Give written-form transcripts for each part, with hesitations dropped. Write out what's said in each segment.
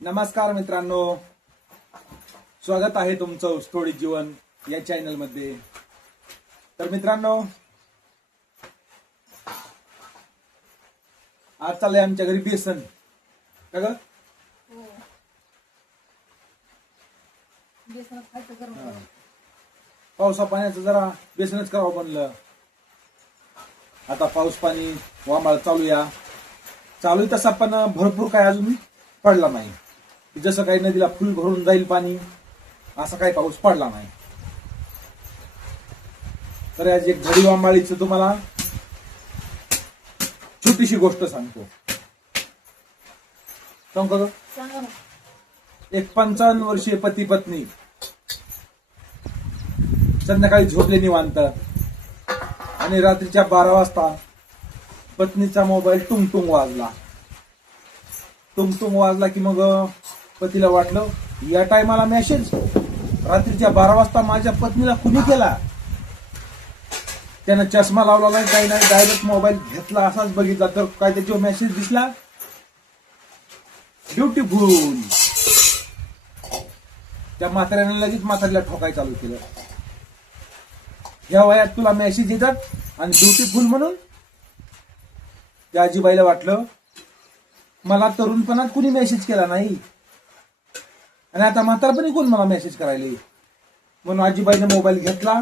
नमस्कार मित्रांनो, स्वागत आहे तुमचं स्टोरी जीवन या चॅनल मध्ये। तर मित्रांनो, आज चाललंय आमच्या घरी बेसन का ग? पावसा पाण्याचं जरा बेसनच करावं म्हणलं। आता पाऊस पाणी वामाळ चालू तसा पण भरपूर काय अजून पडला नाही। जसं काही नदीला फुल भरून जाईल पाणी असा काही पाऊस पडला नाही। तर आज एक झडी वामाळीचं तुम्हाला छोटीशी गोष्ट सांगतो। सांगू का? सांगा ना. एक 55 वर्षीय पती पत्नी संध्याकाळी झोपले निवांत आणि रात्रीच्या 12 वाजता पत्नीचा मोबाईल टुंग वाजला की मग पतीला वाटलं या टायमाला मेसेज रात्रीच्या 12 वाजता माझ्या पत्नीला कुणी केला। त्यानं चष्मा लावला नाही, काही नाही, डायरेक्ट मोबाईल घेतला, असाच बघितला तर काय त्याच्यावर मेसेज दिसला, ब्युटिफुल। त्या म्हाताऱ्याने लगेच म्हातारीला ठोकाय चालू केलं। ह्या वयात तुला मेसेज येतात आणि ब्युटिफुल म्हणून? त्या आजीबाईला वाटलं मला तरुणपणात कुणी मेसेज केला नाही आणि आता म्हातारपणी कोण मला मेसेज करायला। म्हणून आजीबाईने मोबाईल घेतला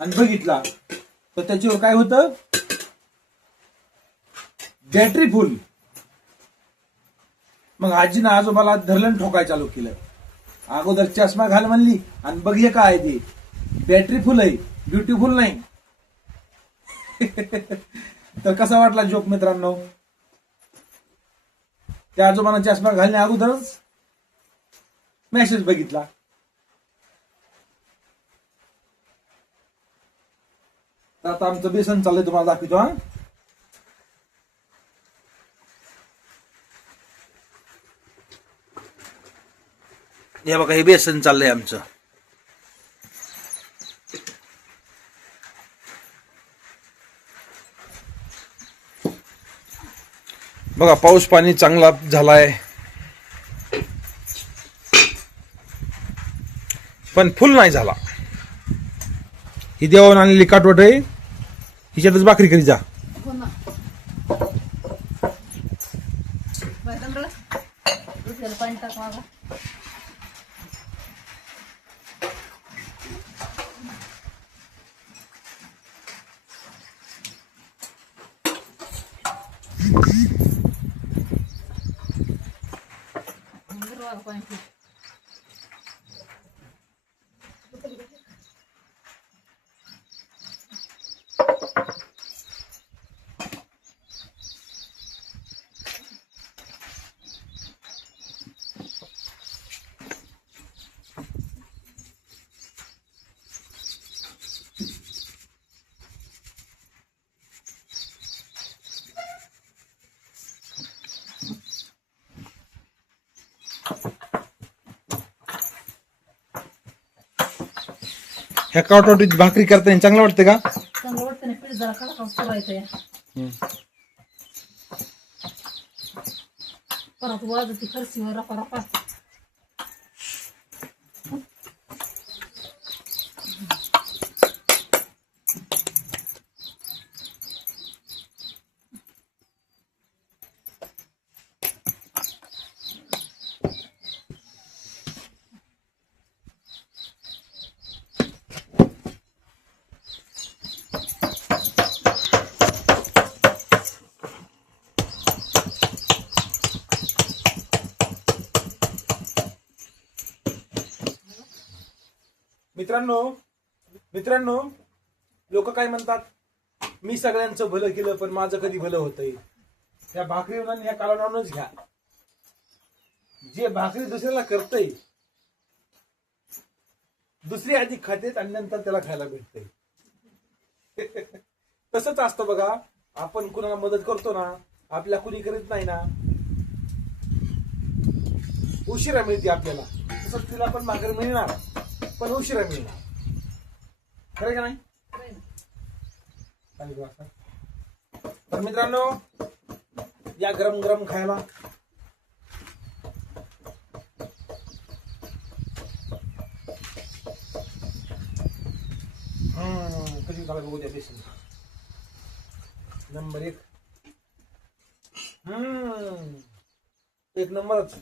आणि बघितला तर त्याच्यावर काय होतं, बॅटरी फुल। मग आजीनं आजोबाला धरलं ठोकाय चालू केलं। अगोदर चष्मा घाल म्हणली आणि बघ हे काय ते बॅटरी फुल आहे, ब्युटिफुल नाही। तर कसा वाटला जोक मित्रांनो? त्या आजोबांना चष्मा घालण्या अगोदरच मेसेज बघितला। तर आता आमचं बेसन चाललंय, तुम्हाला दाखवतो हा। हे बघा, हे बेसन चाललंय आमचं। बघा, पाऊस पाणी चांगला झालाय पण फुल नाही झाला। ही देवान आणलेली काटवट आहे, हिच्यातच भाकरी करी जा। हो ना. बाय तांदूळ. दुसऱ्याला पाणी टाक मागं. बरं पाणी ठेव. ह्या काटवटीत भाकरी करताना चांगलं वाटतं का? चांगलं वाटतं ना. पीठ जरा कडक करायचं या. परत वाजती खर्चीवर रपा रपा. मित्रांनो, लोक काय म्हणतात, मी सगळ्यांचं भलं केलं पण माझं कधी भलं होतंय। त्या भाकरीवर आणि ह्या कालवणावरूनच घ्या। जे भाकरी दुसऱ्याला करतय, दुसरी आधी खातेत आणि नंतर त्याला खायला भेटतंय। तसंच असतं बघा, आपण कुणाला मदत करतो ना, आपल्या कुणी करीत नाही ना, उशिरा मिळते आपल्याला। तसंच तिला पण भाकरी मिळणार पण उशिरा मिळणार, खरं का नाही? तर मित्रांनो, या गरम गरम खायला चला बघू द्या बेसन नंबर 1 एक नंबरच.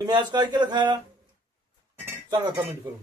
तुम्ही आज काय केलं खायला सांगा कमेंट करून.